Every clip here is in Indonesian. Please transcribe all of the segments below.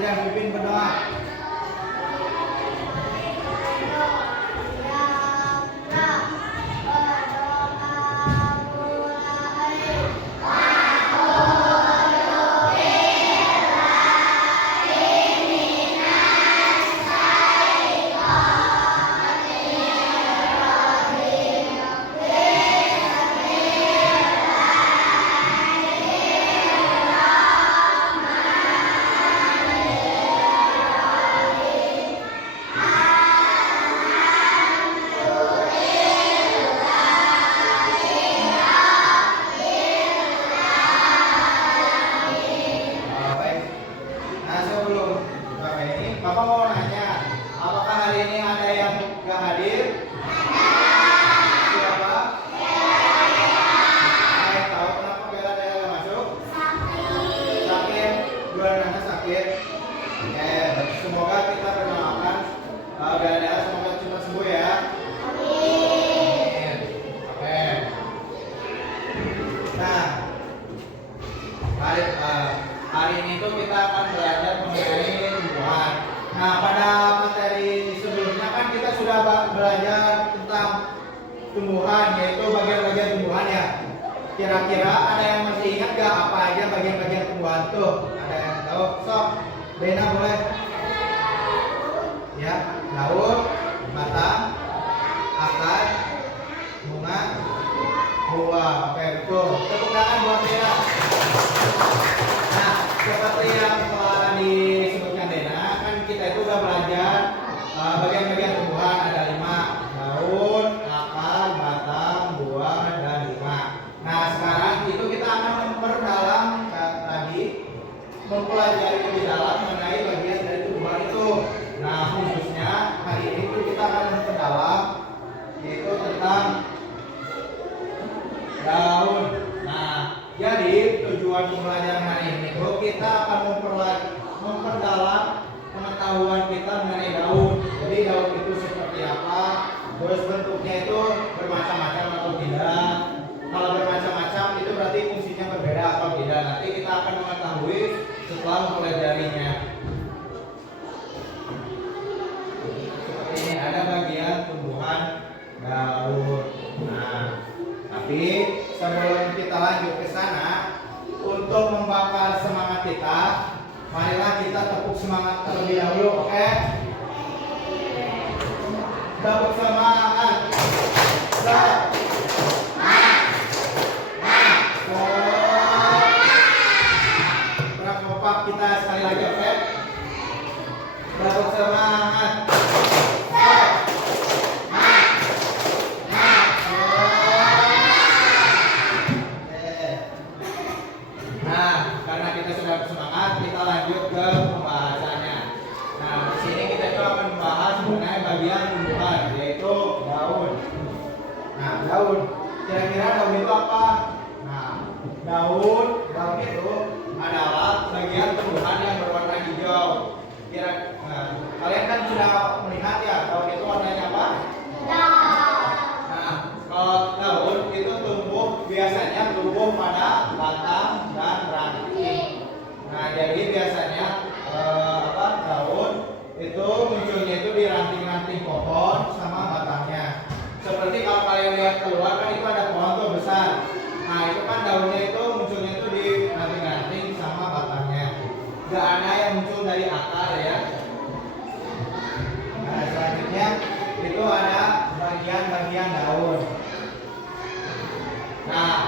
Tidak pimpin berdoa. Bapak mau nanya, apakah hari ini ada yang nggak hadir? Siapa? Saya tahu kenapa Bella nggak masuk? Sakit. Bulan mana sakit? Semoga kita berdoakan Bella semoga cepat sembuh ya. Amin. Oke. Nah, hari ini tuh kita akan belajar mengenai tumbuhan. Nah, pada materi sebelumnya kan kita sudah belajar tentang tumbuhan, yaitu bagian-bagian tumbuhan ya. Kira-kira ada yang masih ingat gak apa aja bagian-bagian tumbuhan tuh? Ada yang tahu? Sok, Dena boleh? Ya, daun, batang, akar, bunga, buah. Oke, betul. Tepuk tangan buat Dena. Nah, seperti yang telah disebutkan Dena, kan kita itu udah belajar bagian-bagian tumbuhan ada 5: daun, akar, batang, buah, dan bunga. Nah, sekarang itu kita akan memperdalam tadi, mempelajari lebih dalam mengenai bagian dari tumbuhan itu. Nah, khususnya hari ini itu kita akan memperdalam yaitu tentang daun. Nah, jadi tujuan pembelajaran hari ini itu kita akan memperdalam pengetahuan kita mengenai daun. Jadi daun itu seperti apa, terus bentuknya itu bermacam-macam atau tidak. Kalau bermacam-macam itu berarti fungsinya berbeda atau tidak. Nanti kita akan mengetahui setelah mempelajarinya. Seperti ini ada bagian tumbuhan daun. Nah, tapi sebelum kita lanjut ke sana, untuk membakar semangat kita, marilah kita tepuk semangat terlebih dahulu, oke? Tepuk semangat. Berapa kita sekali lagi, oke? Tepuk semangat. Kita lanjut ke pembahasannya. Nah, di sini kita itu akan membahas mengenai bagian tumbuhan, yaitu daun. Nah, daun. Kira-kira daun itu apa? Nah, daun itu adalah bagian tumbuhan yang berwarna hijau. Kalian kan sudah melihat ya, daun itu warnanya apa? Nah, kalau daun itu biasanya tumbuh pada batang dan ranting. Nah, jadi biasanya daun itu munculnya itu di ranting-ranting pohon sama batangnya. Seperti kalau kalian lihat keluar kan itu ada pohon tuh besar. Nah, itu kan daunnya itu munculnya itu di ranting-ranting sama batangnya. Gak ada yang muncul dari akar ya. Nah, selanjutnya itu ada bagian-bagian daun. Nah,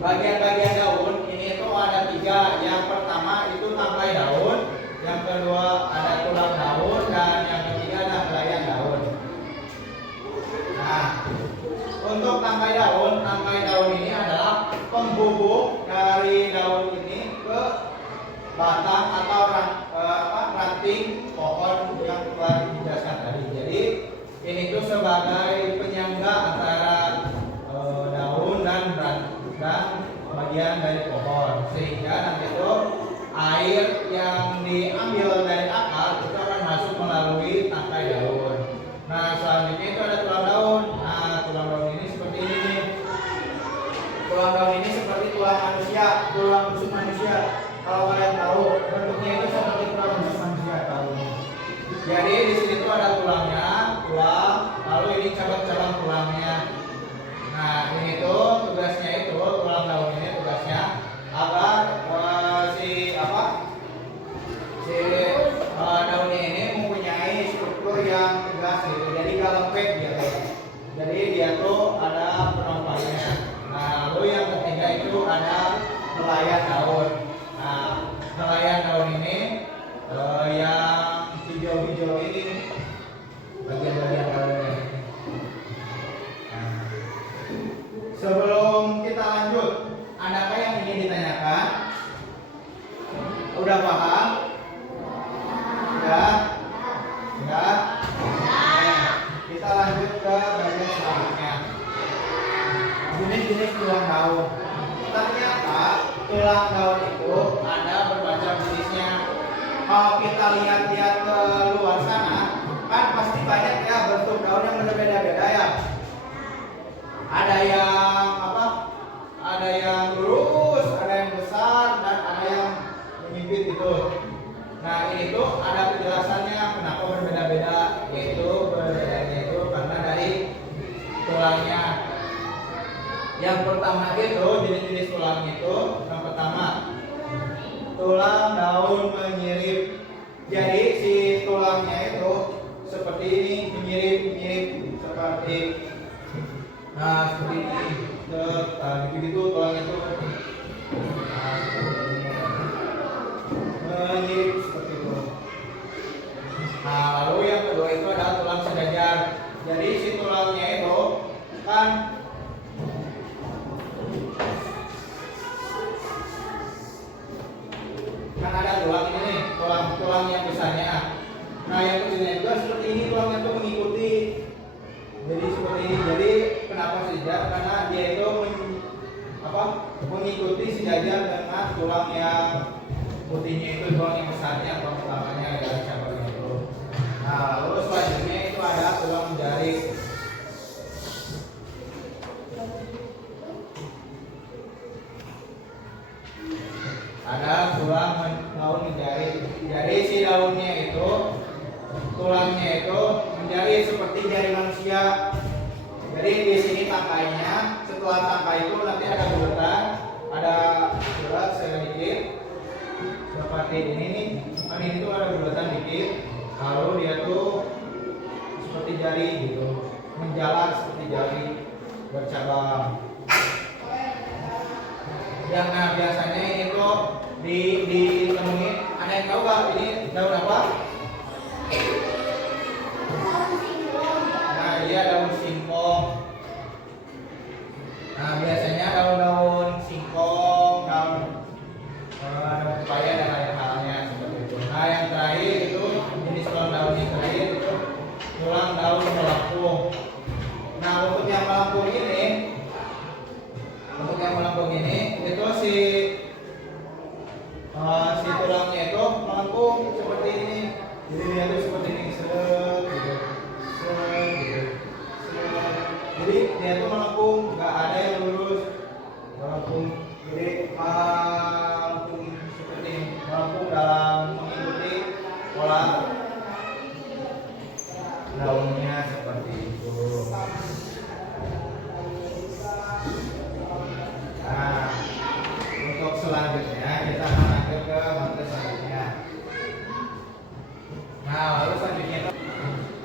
bagian-bagian daun ini itu ada 3. Yang pertama itu tangkai daun, yang kedua ada tulang daun, dan yang ketiga ada helaian daun. Nah, untuk tangkai daun ini adalah penghubung dari daun ini ke batang atau ranting pohon yang telah dijelaskan tadi. Jadi ini tuh sebagai penyangga antara daun dan bagian dari pohon, sehingga nanti itu air yang diambil dari akar itu akan masuk melalui tangkai daun. Nah, selanjutnya itu ada tulang daun. Nah, tulang daun ini seperti ini nih. Tulang daun ini seperti tulang manusia, tulang rusuk manusia. Kalau kalian tahu bentuknya lihat-lihat ke luar sana, kan pasti banyak ya bentuk daun yang berbeda-beda ya. Ada yang apa? Ada yang lurus, ada yang besar, dan ada yang menyempit itu. Nah ini tuh ada penjelasannya kenapa berbeda-beda, yaitu berbedanya itu karena dari tulangnya. Yang pertama itu jenis-jenis tulangnya itu, yang pertama tulang daun menyirip. Jadi si tulangnya itu seperti ini, menyirip seperti seperti ini. Begitu tulangnya itu menyirip seperti itu. Nah lalu yang kedua itu adalah tulang sejajar. Jadi si tulangnya itu kan ada tulang ini nih, tulang yang besarnya. Nah yang kecilnya juga seperti ini, tulangnya itu mengikuti. Jadi seperti ini. Jadi kenapa sejajar? Karena dia itu mengikuti sejajar dengan tulang yang putihnya itu, tulang yang besarnya atau utamanya dari cabangnya itu. Nah lalu selanjutnya itu ada tulang jari. Ada tulang daun menjari. Jadi si daunnya itu, tulangnya itu menjari seperti jari manusia. Jadi di sini tangkainya, setelah tangkai itu nanti ada bulatan, ada bulat sedikit seperti ini nih. Ini tuh ada bulatan dikit. Lalu dia tuh seperti jari gitu, menjalar seperti jari, bercabang. Yang biasanya ini tuh ditemuin, ada yang tahu gak ini daun apa? Nah iya daun singkong. Nah biasanya daun-daun singkong, daun pepaya dan lain halnya seperti itu. Nah yang terakhir itu jenis tulang daun yang terakhir itu tulang daun melengkung. Nah untuk yang melengkung ini, itu si tulangnya itu melengkung seperti ini. Jadi dia tuh seperti ini, seret gitu. Jadi dia tuh melengkung, nggak ada yang lurus. Melengkung, jadi melengkung seperti ini, melengkung dalam mengikuti pola daunnya seperti itu. Nah, untuk selanjutnya kita akan lanjut ke materi selanjutnya. Nah, lalu selanjutnya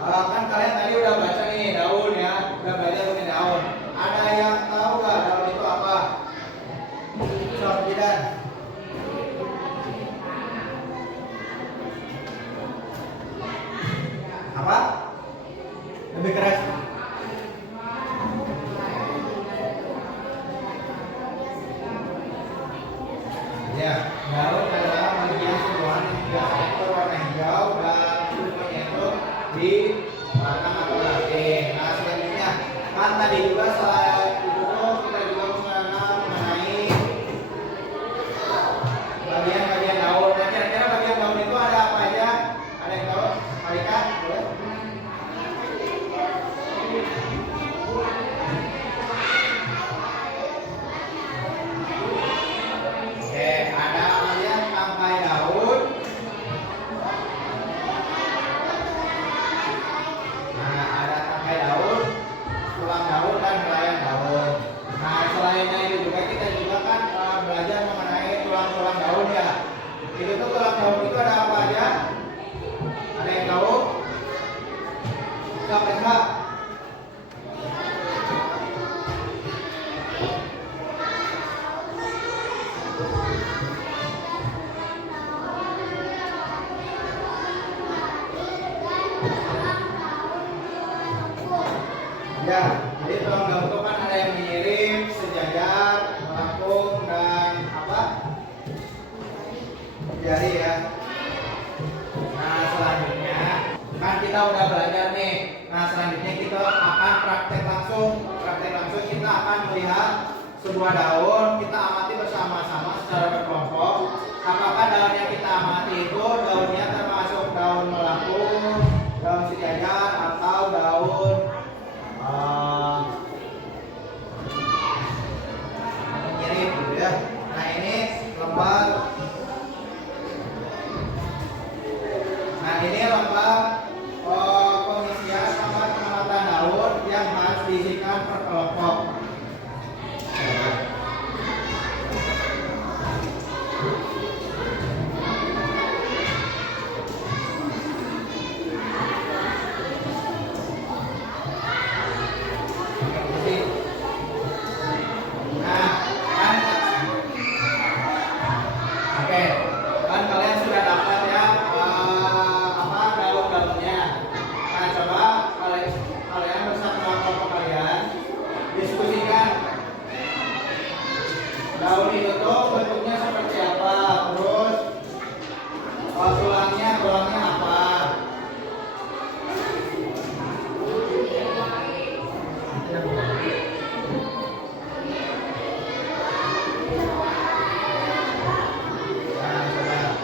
kan kalian tadi udah baca nih daun ya, udah belajar mengenai daun. Ada yang tahu nggak daun itu apa? Soal bidan. Apa? Lebih keras. Ya, daun adalah bagian tumbuhan yang biasanya berwarna hijau dan tumbuhnya itu di batang atau ranting. Nah selanjutnya kan tadi juga selain itu kita juga mengenal mengenai bagian-bagian daun. Nah kira-kira bagian daun itu ada apa aja? Ada yang tahu? Marika, boleh? Itu tuh tulang daun itu ada apa aja? Ada yang tahu? Siapa yang tahu? Ya, jadi tulang daun itu kan ada yang menyirip, sejajar, melengkung, dan apa? Jari ya. Nah selanjutnya kan kita udah belajar nih. Nah selanjutnya kita akan praktek langsung. Praktek langsung kita akan melihat sebuah daun, kita amati bersama-sama secara berkelompok. Apakah daun yang kita amati itu daunnya termasuk apa pengisian apa pengamatan daun yang harus diisikan per kelompok. Daun itu tuh bentuknya seperti apa, terus tulangnya apa. Nah, coba.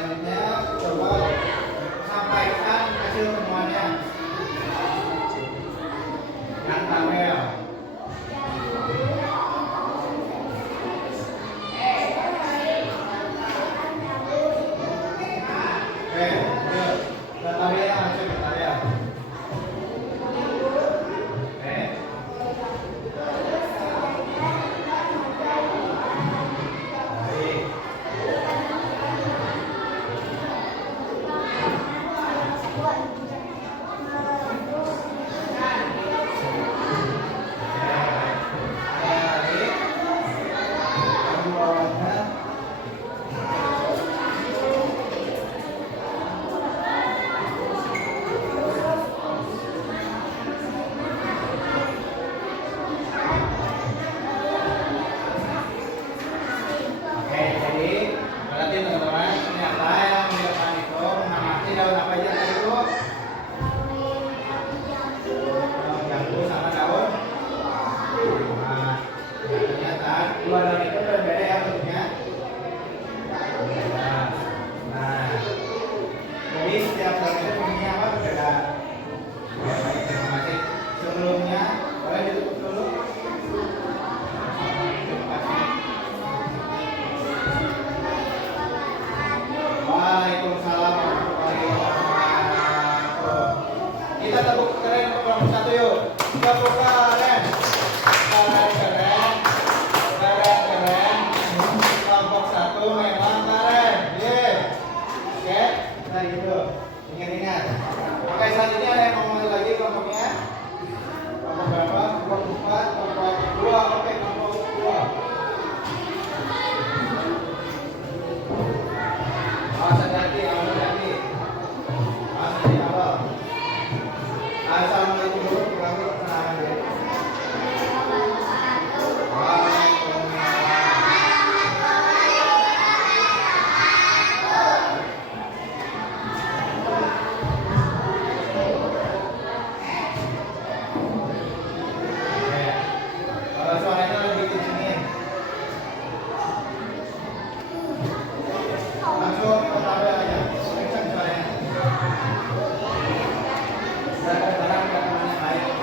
selanjutnya coba sampaikan hasil temuannya yang tabel. Oke, yuk. Ke tabel, langsung ke tabel. Oke. Baik. Oke, jadi berarti teman-teman ternyata yang di depan itu mengamati daun apa aja tadi itu? Daun jambu sama daun. Nah, ternyata dua daun itu berbeda ya bentuknya. Nah, jadi setiap daun itu fungsinya apa berbeda. Ya, baik, terima kasih. Sebelumnya boleh ditutup dulu. Terima kasih. Waalaikumsalam warahmatullahi wabarakatuh. Kita tepuk keren untuk kelompok satu yuk. Tepuk keren. Keren, keren. Keren, keren. Kelompok satu memang keren. Yeay. Oke, nah gitu. Ingat-ingat. Oke, selanjutnya ada yang mau mulai lagi kelompoknya. Kelompok berapa? Kelompok 4, kelompok 2. Oke, kelompok 2. Awas hati-hati, awas hati-hati. Awas hati awal. Assalamualaikum dulu, kurang perkenalan dulu. Oke. Kalau suaranya lebih kencengin. Langsung ke tabel aja. Kenceng suaranya. Barang-barang ke teman yang lain.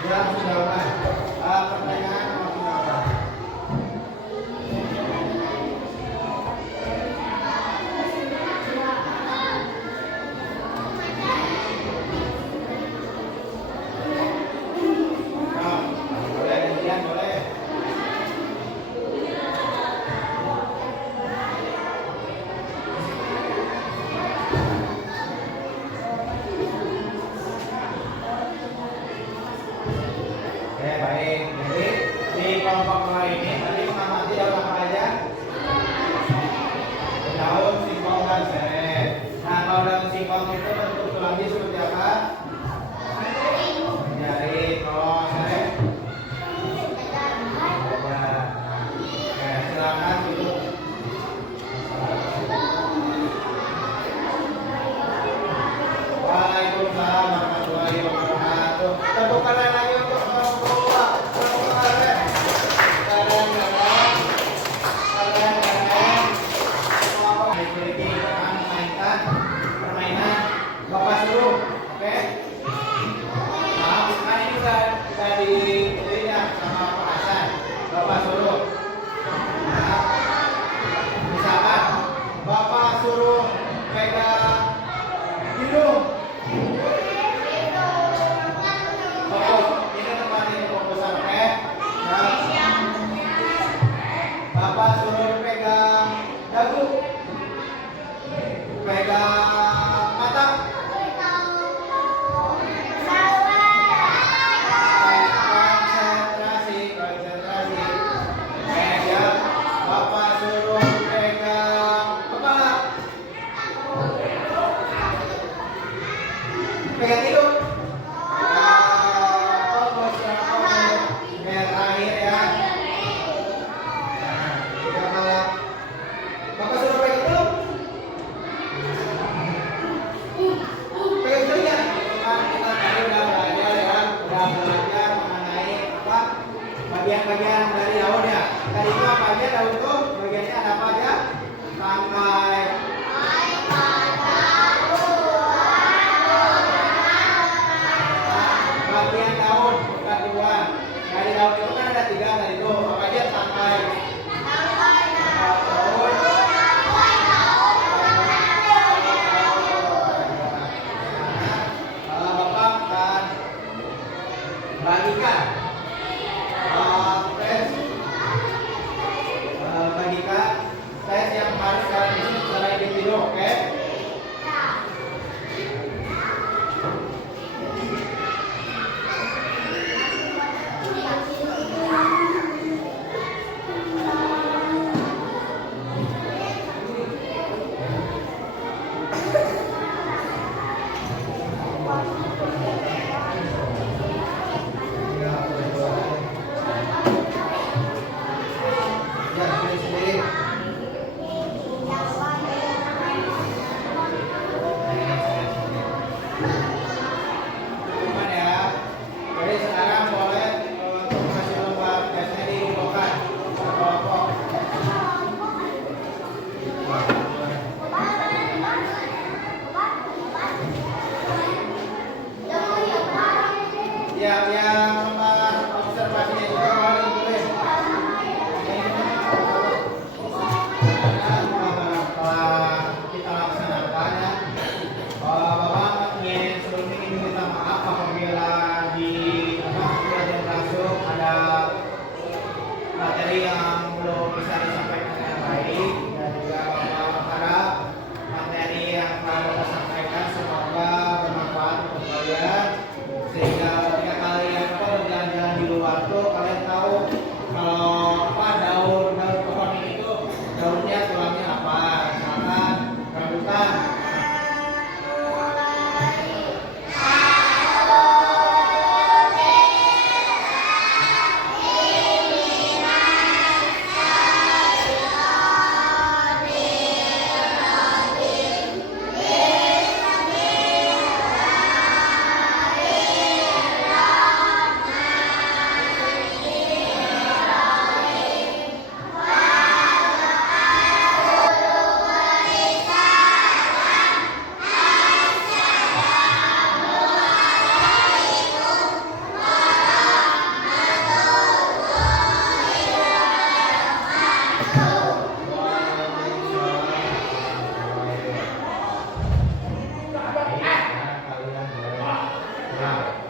Sudah langsung jawaban. Pertanyaan langsung jawaban. Nah, boleh gantian, boleh. Oke, baik. Jadi di kelompok kedua ini tadi mengamati daun apa aja? Daun singkong dan serai. Nah, kalau daun singkong itu bentuk tulangnya seperti apa? Jari. Kalau serai? Ada. Oke, silakan duduk. Waalaikumsalam warahmatullahi wabarakatuh. Tepuk tangan lagi untuk kelompok kedua. Kelompok keren. Keren, keren. Keren, keren. Kelompok memiliki permainan bapak suruh. Oke. Pegang itu. Fokus yang terakhir ya. Nah, kita malah. Bapak suruh pegang dulu. Pegang dulu ya. Kita tadi udah belajar ya, udah belajar mengenai apa bagian-bagian dari daun ya. Tadi itu apa aja daun tuh? Bagiannya ada apa aja? Tangkai. Bagian daun, bukan buah. Dari daun itu kan ada 3 tadi itu. Apa aja tangkai? Daun. Bapak akan bagikan bagikan tes yang harus kalian isi secara individu, oke? Ya, sendiri. Cuman ya, jadi sekarang boleh untuk hasil lembar tesnya dikumpulkan kelompok. Yang lembar observasinya juga boleh ditulis. Setelah kita laksanakan ya, Bapak sebelumnya ingin minta maaf apabila di pelajaran langsung ada materi yang belum bisa disampaikan dengan baik, dan juga Bapak berharap materi yang Bapak sampaikan semoga bermanfaat untuk kalian, sehingga ketika kalian berjalan-jalan di luar tuh kalian tahu kalau apa daun pohon itu daunnya tulangnya apa, misalkan rambutan. Kalian boleh